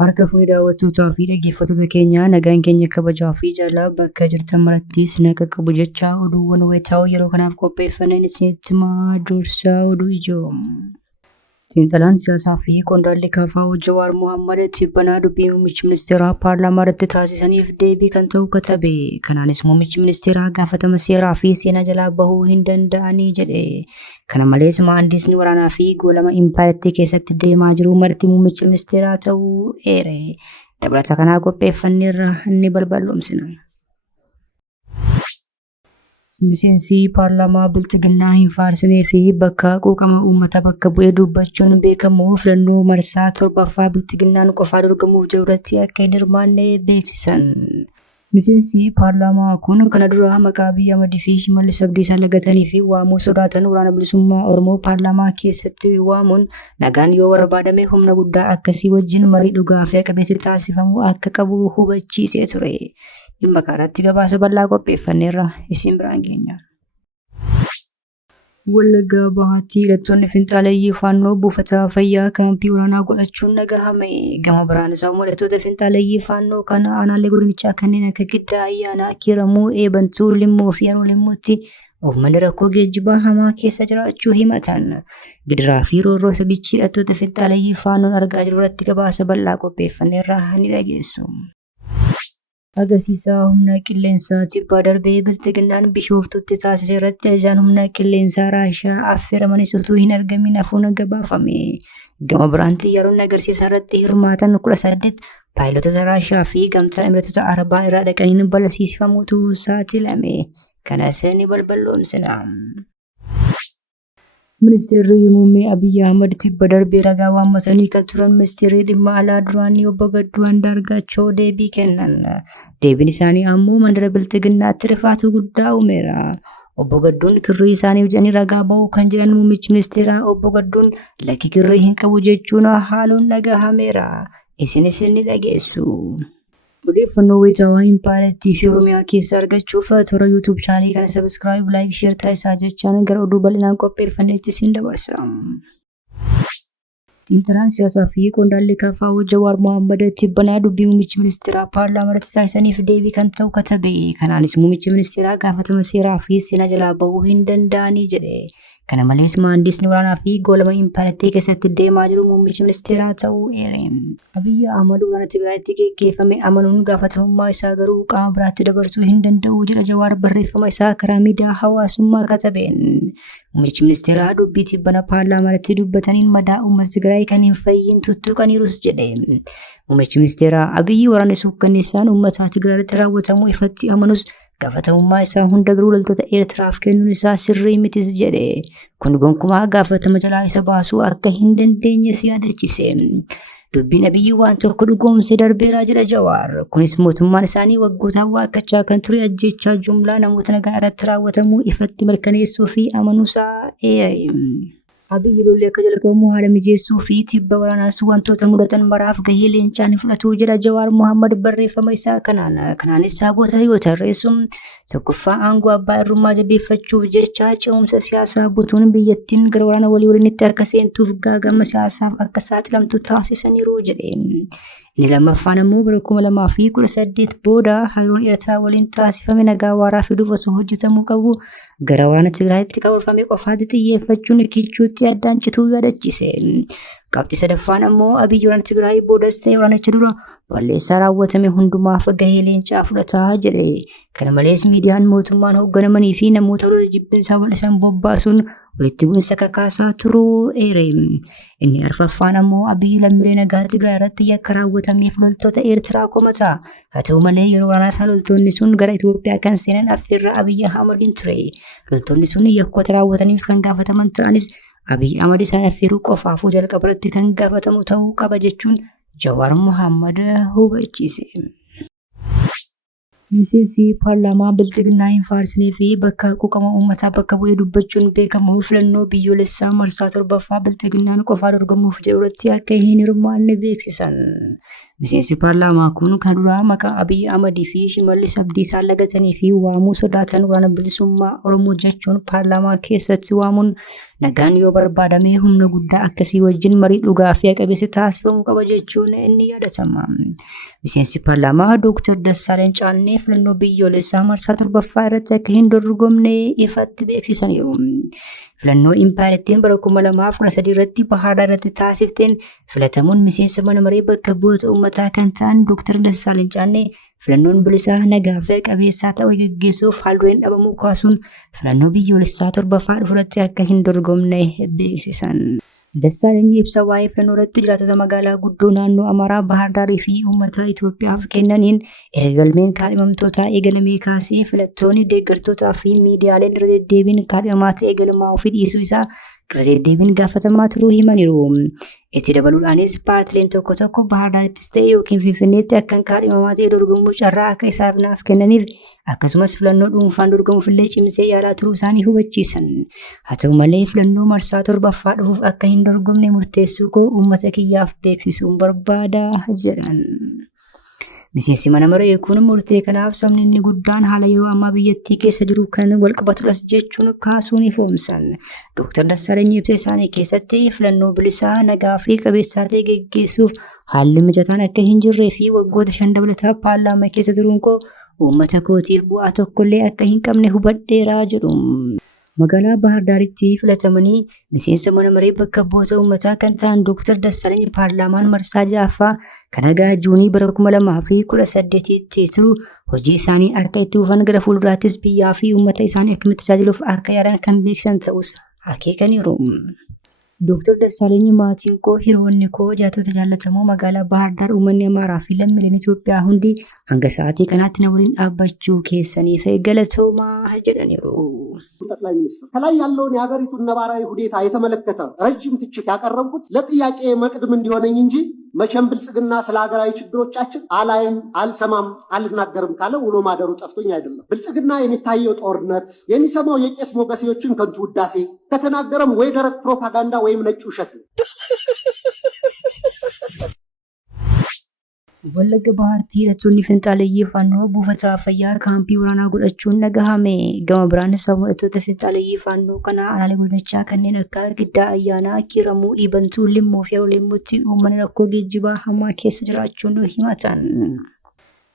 Harka fuudhee daawwattootaa fi dhaggeeffattoota keenyaa nagaan keenya kabajaa fi jaalala bakka jirtan marattis naqa qabu jecha oduuwwan wayitaa'oo yeroo kanaaf qopheeffanneen isinitti himaa dursaa oduu ijoo. Xiinxalaan siyaasaa fi qondaalli KFO Jawaar Iccitiin dubbii muummichi ministeeraa paarlaamaa irratti taasisaniif deebii kan ta'u katabe. Kanaanis muummichi ministeeraa gaafatama seeraa fi seenaa jalaa bahuu hin danda'anii jedhe. Kana malees maandisni waraanaa fi goolama impaayirtii keessatti deemaa jiru marti muummichi ministeeraa ta'uu eere. Dabalata kanaa qopheeffanneerra inni balballoomsina. Miseensi paarlaamaa bilxiginnaa hin faarsinee fi bakka quuqama uummata bakka bu'ee dubbachuun beekamu filannoo marsaa 7ffaa bilxiginnaan qofaa dorgomuuf jirutti akka hin hirmaanne beeksisan. Miseensi paarlaamaa kun kana dura maqaa Abiyyi Murtiif fi Shimallis Abdiisaa lagatanii fi waamuu sodaatan waraana bilisummaa Oromoo paarlaamaa keessatti waamuun nagaan yoo barbaadame humna guddaa akkasii wajjin marii dhugaa fi qabeessa taasifamu akka qabu hubachiisee ture. Dhimma kanarratti gabaasa bal'aa qopheeffanneerra isin biraan geenya. Wallaggaa Bahaatti hidhattoonni finxaaleeyyii faannoo buufata fayyaa kaampii waraanaa godhachuun dhagahame. Gama biraan isaa hidhattoota finxaaleeyyii faannoo kana aanaalee godinichaa kanneen akka Giddaa Ayyaanaa, Kiiramuu, Eebantuu, Limmoo fi Haroo Limmootti uummanni rakkoo geejjibaa hamaa keessa jiraachuu himatan. Gidiraa fi roorroo sabichi hidhattoota finxaaleeyyii faannoon argaa jiru irratti gabaasa bal'aa qopheeffanneerra ni dhageessu. Agarsiisa humna qilleensaa tibbaa darbee bilxiginnaan Bishooftuutti taasise irratti ajajaan humna qilleensaa Raashiyaa affeeramanis utuu hin argamin hafuun gabaafame. Gama biraan xiyyaaronni agarsiisa irratti hirmaatan 18 paayilotota Raashiyaa fi gamtaa Imireetota Arabaa irraa dhaqaniin balasiisifamuutu saaxilame. Kanas ni balballoomsina. Ministeerri muummee Abiyyi Ahmad tibba darbee ragaa waammatanii kan turan ministeerri dhimma alaa duraanii Obbo Gadduu Andaargaachoo deebii kennan. Deebiin isaanii ammoo mandara bilxiginnaatti rifaatuu guddaa uumeera. Obbo Gadduun kirrii isaanii hojjetanii ragaa ba'uu kan jiran muummichi ministeeraa Obbo Gadduun lakki kirrii hin qabu jechuun haaluun dhagahameera. Isinis ni dhageessu. Odeeffannoo wayitaawaa impaayirtii fi Oromiyaa keessa argachuuf toora YouTube chaanalii kana subscribe, like, share taasisaa jechaan gara oduu bal'inaan qopheeffanneetti isin dabarsa. Xiinxalaan siyaasaa fi qondaalli KFO Jawaar Iccitiin dubbii muummichi ministeeraa paarlaamaa irratti taasisaniif deebii kan ta'u katabe. Kanaanis muummichi ministeeraa gaafatama seeraa fi seenaa jalaa bahuu hin danda'anii jedhe. Kana malees maandisni waraanaa fi goolama impaayirtii keessatti deemaa jiru muummichi ministeeraa ta'uu eere. Abiyyi Ahmad waraana Tigraayitti geggeeffame amanuun gaafatamummaa isaa garuu qaama biraatti dabarsuu hin danda'u jedha Jawaar barreeffama isaa karaa miidiyaa hawaasummaa katabeen. Muummichi ministeeraa dubbii tibbana paarlaamaa irratti dubbataniin madaa uummata Tigraay kan hin fayyin tuttuqaniirus jedhe. Muummichi ministeeraa Abiyyi waraanni suukkanneessaan uummata Tigraay irratti raawwatamu ifatti amanus gaafatamummaa isaa hunda garuu loltoota Eertiraaf kennuun isaa sirrii mitis jedhe. Kun gonkumaa gaafatama jalaa isa baasuu akka hin dandeenye si yaadachise. Dubbiin Abiyyi waan tokko dhugoomsee darbeeraa jedha Jawaar. Kunis mootummaan isaanii waggootaan waakkachaa kan ture ajjechaa jumlaa namoota nagaa irratti raawwatamuu ifatti mirkaneessuu fi amanuusaa eere. Abiyyi lolli akka jalqabamu haala mijeessuu fi tibba waraanaas wantoota mudatan maraaf gahee leencaan fudhatu jedha Jawaar Mohammad barreeffama isaa kanaan. Kanaanis saboota yoo tarreessu tokkoffaa aangoo abbaa irrummaa jabeeffachuuf jecha ce'umsa siyaasaa butuun biyyattiin gara waraana walitti akka seentuuf gaagama siyaasaaf akka saaxilamtu taasisaniiru jedhe. Inni lammaffaan ammoo bara 2018 booda hariiroon Eertiraa waliin taasifame nagaa waaraa fiduuf osoo hojjetamuu qabu gara waraana Tigraayitti karoorfame qofaatti xiyyeeffachuun kichuutti addaan cituu yaadachise. Qabxii sadaffaan ammoo Abiyyi waraana Tigraay boodas ta'e waraanicha dura balleessaa raawwatame hundumaaf gahee leencaa fudhataa jedhe. Kana malees miidiyaan mootummaan hoogganamanii fi namoota lola jibbinsaa bal'isan bobbaasuun walitti bu'insa kakaasaa turuu eere. Inni arfaffaan ammoo Abiyyi lammiilee nagaa Tigraay irratti yakka raawwatameef loltoota Eertiraa komata. Haa ta'u malee yeroo waraanaa isaa loltoonni sun gara Itoophiyaa kan seenan affeerraa Abiyyi Ahmadiin ture. Loltoonni sun yakkoota raawwataniif kan gaafataman ta'anis Abiyyi Ahmad isaan affeeruu qofaafuu jalqaba irratti kan gaafatamu ta'uu qaba jechuun Jawaar Mohammad hubachiise. Miseensi paarlaamaa bilxiginnaa hin faarsinee fi bakka quuqama uummataa bakka bu'ee dubbachuun beekamu filannoo biyyoolessaa marsaa 7ffaa bilxiginnaan qofaa dorgomuuf jiru irratti akka hin hirmaanne beeksisan. Miseensi paarlaamaa kun kan duraa maqaa Abiyyi Ahmadii fi Shimallis Abdiisaa lagatanii fi waamuu sodaatan waraana bilisummaa Oromoo jechuun paarlaamaa keessatti waamuun nagaan yoo barbaadame humna guddaa akkasii wajjin marii dhugaa fi qabeessa taasifamuu qaba jechuun inni yaadatama. Miseensi paarlaamaa Dr. Dassaaleny Caannee filannoo biyyoolessaa marsaa torbaffaa irratti akka hin dorgomne ifatti beeksisaniiru. Filannoo impaayirtiin bara 2013 irratti Bahaadhaa irratti taasifteen filatamuun miseensa mana maree bakka bu'oota uummataa kan ta'an Dr. Dassaaleny Caannee filannoon bilisaa nagaa fi qabeessaa ta'uu gaggeessuuf haaldureen dhabamuu kaasuun filannoo biyyoolessaa torbaffaa dhufuratti akka hin dorgomne beeksisan. Dassaaleny ibsa waa'ee filannoo irratti jiraattota magaalaa guddoo naannoo Amaaraa Bahaardaarii fi uummata Itoophiyaaf kennaniin eegalmeen kaadhimamtootaa eegalamee kaasee filattoonni deeggartootaa fi miidiyaaleen irra deddeebiin kaadhimamaa ta'e eegalamaa ofii dhiisuu isaa irra deddeebiin gaafatamaa turuu himaniiru. Itti dabaluudhaanis paartileen tokko tokko Bahardaarittis ta'e yookiin Finfinneetti akkan kaadhimamaa ta'e dorgomuu carraa akka isaaf naaf kennaniif akkasumas filannoo dhuunfaan dorgomuuf illee cimsee yaalaa turuu isaanii hubachiisan. Haa ta'u malee filannoo marsaa torbaffaa dhufuuf akka hin dorgomne murteessuu koo uummata kiyyaaf beeksisuun barbaada jedhan. Miseensi mana maree kun murtee kanaaf sabni inni guddaan haala yeroo ammaa biyyattii keessa jiru kan walqabatudhas jechuun kaasuun ifoomsan. Dr. Dassaaleny ibsa isaanii keessatti filannoo bilisaa nagaa fi qabeessaa ta'e gaggeessuuf haalli mijataan akka hin jirree fi waggoota 5 dabalataa paarlaamaa keessa turuun koo uummata kootiif bu'aa tokkollee akka hin qabne hubadheera jedhu. Magaalaa Bahardaaritti filatamanii miseensa mana maree bakka bu'oota uummataa kan ta'an Dr. Dassaaleny paarlaamaan marsaa 6ffaa kan haga Juunii bara 2018tti turu hojii isaanii akka itti fufan gara fuulduraattis biyyaa fi uummata isaanii akkamitti tajaajiluuf akka yaadan kan beeksisan ta'us akeekaniiru. Dr. Dassaaleny maatiin koo hiriyoonni koo jaattota jaallatamoo magaalaa Bahardaar uummanni Amaaraa fi lammiileen Itoophiyaa hundi hanga sa'aatii kanaatti na waliin dhaabbachuu keessaniif galatoomaa jedhaniiru. ጠቅላይ ሚኒስትር ከላይ ያለውን የሀገሪቱን ነባራዊ ሁኔታ የተመለከተ ረጅም ትችት ያቀረብኩት ለጥያቄ መቅድም እንዲሆነኝ እንጂ መቼም ብልጽግና ስለ ሀገራዊ ችግሮቻችን አላይም፣ አልሰማም፣ አልናገርም ካለ ውሎ ማደሩ ጠፍቶኝ አይደለም። ብልጽግና የሚታየው ጦርነት፣ የሚሰማው የቄስ ሞገሴዎችን ከንቱ ውዳሴ፣ ከተናገረም ወይ ደረቅ ፕሮፓጋንዳ ወይም ነጭ ውሸት ነው። Wallagga Bahaatti hidhattoonni finxaaleeyyii faannoo buufata fayyaa kaampii waraanaa godhachuun dhagahame. Gama biraan sababa hidhattoota finxaaleeyyii faannoo kana aanaalee godinachaa kanneen akka Giddaa Ayyaanaa, Kiiramuu, Ibantuu, Limmoo fi Yeroo Limmuutti uummanni rakkoo geejjibaa hamaa keessa jiraachuun himatan.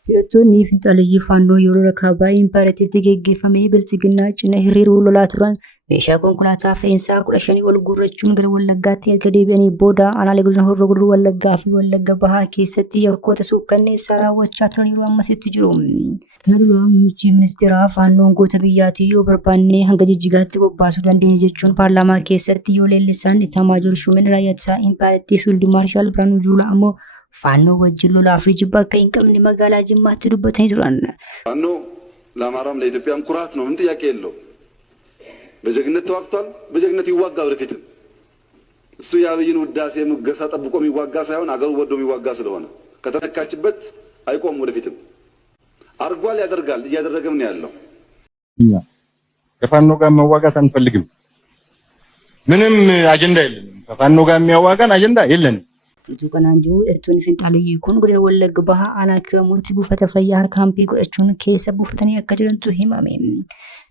Hidhattoonni finxaaleeyyii faannoo yeroo rakaabaa impaayiratiitti geggeeffamee bilchiginnaa cina hiriiruu lolaa turan meeshaa konkolaataa fe'insaa 15 ol guurrachuun gara Wallaggaatti erga deebi'anii booda aanaalee godina Horroo Guduruu Wallaggaa fi Wallagga Bahaa keessatti yakkoota suukkanneessaa raawwachaa turan yeroo ammasitti jiru. Kana dura muummichi ministeeraa faannoon goota biyyaatii yoo barbaanne hanga Jijjigaatti bobbaasuu dandeenya jechuun paarlaamaa keessatti yoo leellisaan Itamaa Joor Shumeen raayyaa impaayiratii Fiild Maarshaal Biraanuu Juulaa ammoo faannoo wajjin lolaa fi jibba akka hin qabne magaalaa Jimmaatti dubbatanii turan. Faannoo ለአማራም ለኢትዮጵያም ኩራት ነው፣ ምን ጥያቄ የለው። በጀግነት ተዋግቷል፣ በጀግነት ይዋጋ ወደፊትም። እሱ የአብይን ውዳሴ ሙገሳ ጠብቆ የሚዋጋ ሳይሆን አገሩ ወዶ የሚዋጋ ስለሆነ ከተነካችበት አይቆም ወደፊትም። አርጓል፣ ያደርጋል፣ እያደረገም ነው ያለው። እኛ ከፋኖ ጋር መዋጋት አንፈልግም። ምንም አጀንዳ የለንም። ከፋኖ ጋር የሚያዋጋን አጀንዳ የለንም። Itu kanaan jiru hidhattoonni finxaaleeyyii kun godina Wallagga Bahaa aanaa Kiramuutti buufata fayyaa kaampii godhachuun keessa buufatanii akka jirantu himame.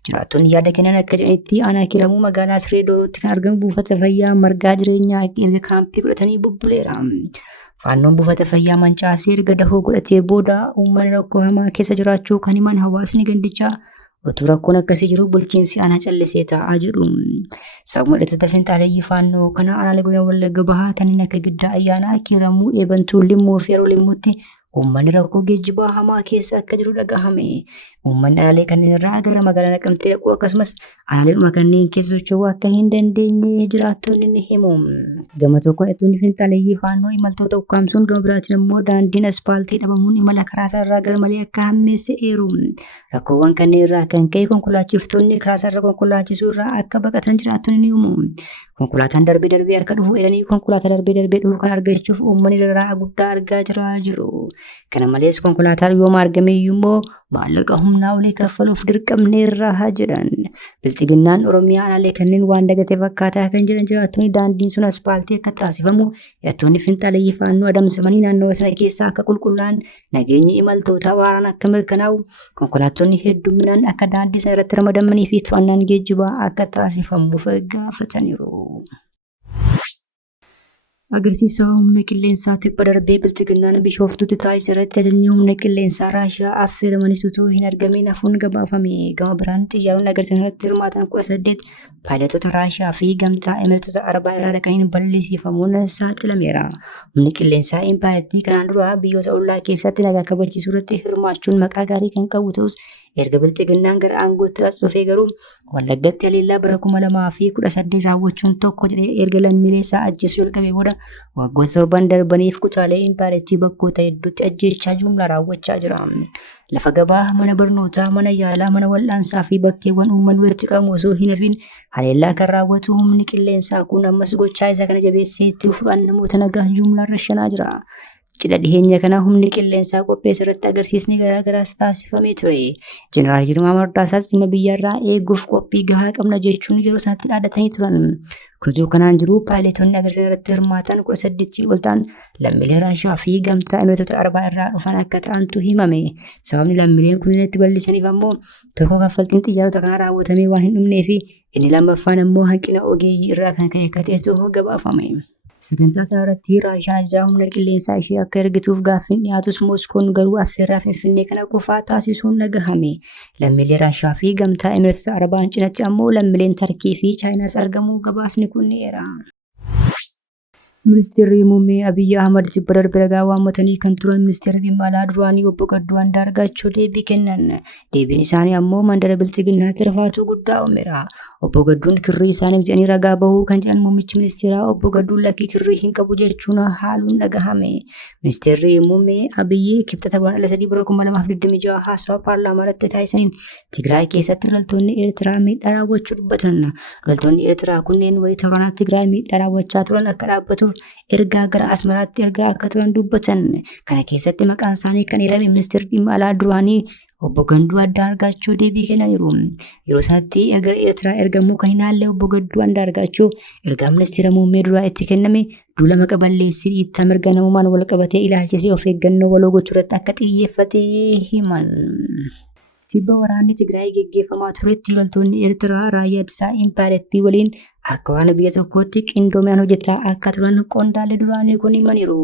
Jiraattonni yaada kennan akka jedhanitti aanaa Kiramuu magaalaa Siree Doorootti kan argamu buufata fayyaa margaa jireenyaa erga kaampii godhatanii bubbuleera. Faannoon buufata fayyaa mancaasee erga dahoo godhatee booda uummanni rakkoo hamaa keessa jiraachuu kan himan hawaasni gandichaa utuu rakkoon akkasii jiru bulchiinsi aanaa callisee taa'aa jedhu. Sababa hidhattoota finxaaleeyyii faannoo kana aanaalee godina Wallagga Bahaa kanneen akka Giddaa Ayyaanaa, Kiiramuu, Eebantuu, Limmoo fi Yeroo Limmuutti uummanni rakkoo geejjibaa hamaa keessa akka jiru dhagahame. Uummanni aanaalee kanneen irraa gara magaalaa Naqamtee dhaquu akkasumas aanaalee kanneen keessa socho'uu akka hin dandeenye jiraattonni ni himu. Gama tokko hidhattoonni finxaaleeyyii faannoo imaltoota ukkaamsuun gama biraatiin immoo daandiin aspaaltii dhabamuun imala karaa sarara gara malee akka hammeesse eeru. Rakkoowwan kanneen irraa kan ka'e konkolaachiftonni karaa sarara konkolaachisuu irraa akka baqatan jiraattonni ni himu. Konkolaataan darbee darbee akka dhufu jedhanii konkolaataa darbee darbee dhufu kan argachuuf uummanni daraa guddaa argaa jiru. Kana malees konkolaataan yooma argame iyyuu immoo maallaqa humnaa olii kaffaluuf dirqamneerra jiran. Bilxiginnaan Oromiyaan alee kanneen waan dagatee fakkaataa kan jiran jiraattonni daandiin sun aspaaltii akka taasifamu hidhattoonni finxaaleeyyii faannoo adamsamanii naannawa sana keessaa akka qulqullaa'an nageenyi imaltootaa waraanaan akka mirkanaa'u konkolaattonni hedduminaan akka daandii sana irratti ramadamanii fi to'annaan geejjibaa akka taasifamuuf gaafataniiru. Agarsiisa humna qilleensaa tibba darbee bilxiginnaan bishooftutti taasise irratti ajajni humna qilleensaa Raashiyaa affeeramanis utuu hin argamin hafuun gabaafame. Gama biraan xiyyaaronni agarsiisa irratti hirmaatan 18 paayilotota Raashiyaa fi gamtaa Imireetota Arabaa irraa dhaqaniin balleessifamuun saaxilameera. Humni qilleensaa impaayirtii kanaan dura biyyoota ollaa keessatti nagaa kabachiisuu irratti hirmaachuun maqaa gaarii kan qabu ta'us erga bilxiginnaan gara aangootti as dhufee garuu Wallaggatti haleellaa bara 2018 raawwachuun tokko jedhee erga lammiilee isaa ajjeesuu jalqabee booda waggoota 7 darbaniif kutaalee impaayirtii bakkoota hedduutti ajjeechaa jumlaa raawwachaa jira. Lafa gabaa, mana barnootaa, mana yaalaa, mana wal'aansaa fi bakkeewwan uummanni walitti qabamu osoo hin hafin haleellaa kan raawwatu humni qilleensaa kun ammas gochaa isa kana jabeessee itti fufuudhaan namoota nagaa jumlaan rashanaa jira. Cidha dhiheenya kana humni qilleensaa qopheessa irratti agarsiisni garaagaraas taasifamee ture. Jeneraal Girmaa Mardaasaas dhimma biyyarraa eeguuf qophii gahaa qabna jechuun yeroo isaatti dhaaddatanii turan. Kutuu kanaan jiru paayilotonni agarsiisa irratti hirmaatan 18 ol ta'an lammiilee Raashiyaa fi gamtaa Imireetota Arabaa irraa dhufan akka ta'antu himame. Sababni lammiileen kunneen itti bal'isaniif ammoo tokko kaffaltiin xiyyaarota kanaa raawwatamee waan hin dhumnee fi inni lammaffaan ammoo hanqina ogeeyyii irraa kan ka'e akka ta'etu gabaafame. Sagantaa isaa irratti Raashiyaan ajajaa humna qilleensaa ishee akka ergituuf gaaffiin dhiyaatus Mooskoon garuu affeerraa Finfinnee kana qofaa taasisuun dhagahame. Lammiilee Raashiyaa fi gamtaa Imireetota Arabaan cinatti ammoo lammiileen Tarkii fi Chaayinaas argamuu gabaasni kun dheera. Ministeerri muummee Abiyyi Ahmad tibba darbe ragaa waammatanii kan turan ministeerri dhimma alaa duraanii Obbo Gadduu Andaargaachoo deebii kennan. Deebiin isaanii ammoo mandara bilxiginnaatti rifaatuu guddaa uumeera. Obbo Gadduun kirrii isaaniif jedhanii ragaa bahuu kan jedhan muummichi ministeeraa Obbo Gadduun lakkii kirrii hin qabu jechuun haaluun dhagahame. Ministeerri muummee Abiyyi kibxata 3 haasawaa paarlaamaa irratti taasisaniin Tigraay keessatti loltoonni Eertiraa miidhaa raawwachuu dubbatan. Loltoonni Eertiraa kunneen wayita waraanaa Tigraay miidhaa raawwachaa turan akka dhaabbatuuf ergaa gara Asmaraatti ergaa akka turan dubbatan. Kana keessatti maqaan isaanii kan eerame ministeerri dhimma alaa duraanii Obbo Gadduu Andaargaachoo deebii kennaniiru. Yeroo isaatti erga Eertiraa ergamuu kan hin haalle Obbo Gadduu Andaargaachoo ergaa ministeera muummee duraa itti kenname duula maqa balleessii dhiittaa mirga namummaan wal qabatee ilaalchisee of eeggannoo waloo gochuu irratti akka xiyyeeffatee himan. Tibba waraanni Tigraay geggeeffamaa turetti loltoonni Eertiraa raayyaa ittisaa impaayirtii waliin akka waraana biyya tokkootti qindoominaan hojjetaa akka turan qondaalli duraanii kun himaniiru.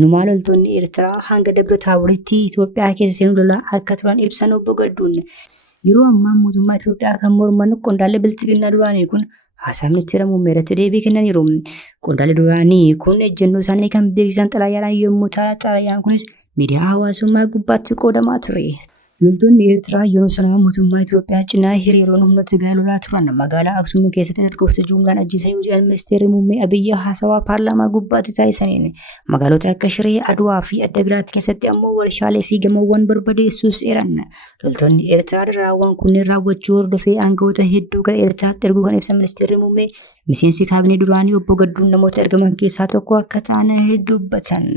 Inumaa loltoonni Eertiraa hanga Dabra Taaboritti Itoophiyaa keessa seenuu lolaa akka turan ibsan Obbo Gadduun. Yeroo ammaa mootummaa Itoophiyaa kan morman qondaalli bilxiginnaa duraanii kun haasaa ministeera muummee irratti deebii kennaniiru. Qondaalli duraanii kun ejjennoo isaanii kan beeksisan xalayaadhaan yommuu ta'u xalayaan kunis miidiyaa hawaasummaa gubbaatti qoodamaa ture. Loltoonni Eertiraa yeroo sanaa mootummaa Itoophiyaa cinaa hiriiroon humna Tigraay lolaa turan magaalaa Aksum keessatti dargaggoota jumlaan ajjeesanii jedhan ministeerri muummee Abiyyi haasawaa paarlaamaa gubbaatti taasisaniin magaalota akka Shiree, Adwaa fi Addagiraat keessatti ammoo warshaalee fi gamoowwan barbadeessuus eeran. Loltoonni Eertiraa daraawwan kunneen raawwachuu hordofee aangawoota hedduu gara Eertiraatti erguu kan ibsan ministeerri muummee miseensi kaabinee duraanii Obbo Gadduun namoota ergaman keessaa tokko akka ta'an dubbatan.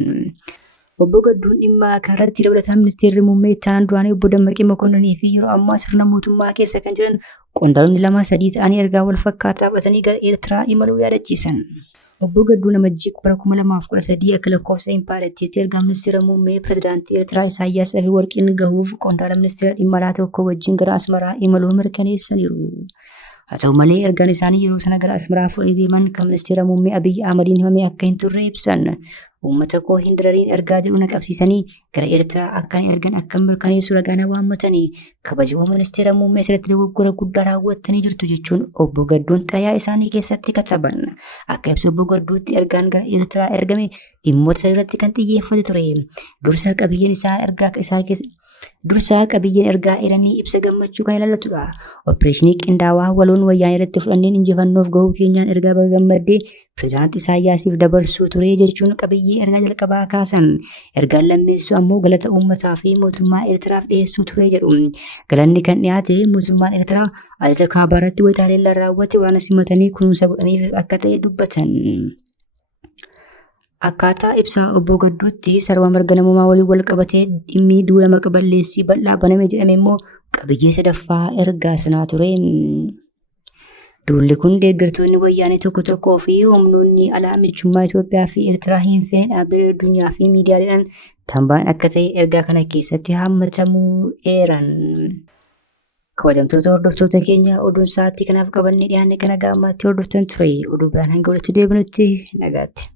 Obbo Gadduun dhimma kanarratti dabalataan ministeerri muummee ta'an duraanii Obbo Dammaqee Mokonninii fi yeroo ammaa sirna mootummaa keessa kan jiran qondaalonni 2-3 ta'anii ergaa wal fakkaataa fudhatanii gara Eertiraa imaluu yaadachiisan. Obbo Gadduun amajjii 2013 akka lakkoofsa impaayirtiitti ergaa ministeera muummee pirezidaantii Eertiraa Isaayyaas Afeworqiin gahuuf qondaala ministeera dhimma alaa tokko wajjin gara Asmaraa imaluu mirkaneessaniiru. Haa ta'u malee ergaan isaanii yeroo sana gara Asmaraa fudhanii deeman kan ministeera muummee Abiyyi Ahmadiin himame akka hin turre ibsan. Uummata koo hin darariin ergaa jedhu naqabsiisanii gara Eertiraa akka hin ergan akka mirkaneessu ragaa waammatanii kabajaa ministeera muummee sirriitti dogoggora guddaa raawwattanii jirtu jechuun Obbo Gadduun xalayaa isaanii keessatti kataban. Akka ibsu Obbo Gadduutti ergaan gara Eertiraa ergame dhimmoota irratti kan xiyyeeffate ture. Dursa qabiyyeen ergaa eeranii ibsa gammachuu kan ilaallatudha. Opereeshinii qindaawaa waloon wayyaanee irratti fudhanneen injifannoof gahuu keenyaan ergaa baga gammaddee pirezidaantii Isaayyaasiif dabarsuu ture jechuun qabiyyee ergaa jalqabaa kaasan. Ergaan lammeessuu ammoo galata uummataa fi mootummaa Eertiraaf dhiyeessuu ture jedhu. Galanni kan dhiyaate mootummaan Eertiraa ajaja kaabaa irratti wayitaalee raawwate waraana simatanii kunuunsa godhaniif akka ta'e dubbatan. Akkaataa ibsaa Obbo Gadduutti sarba mirga namummaa waliin wal qabatee dhimmi duula maqaballeessii bal'aa baname jedhame immoo qabiyyee sadaffaa ergaa sanaa ture. Duulli kun deeggartoonni wayyaanee tokko fi humnoonni alaa michummaa Itoophiyaa fi Eertiraa hin feene dhaabbilee addunyaa fi miidiyaaleedhaan kan ba'an akka ta'e ergaa kana keessatti hammatamuu eeran. Kabajamtoota hordoftoota keenya oduun sa'aatii kanaaf qabannee dhiyaanne kana gaammaatti hordoftan ture. Oduu biraan hanga walitti deebinutti nagaatti.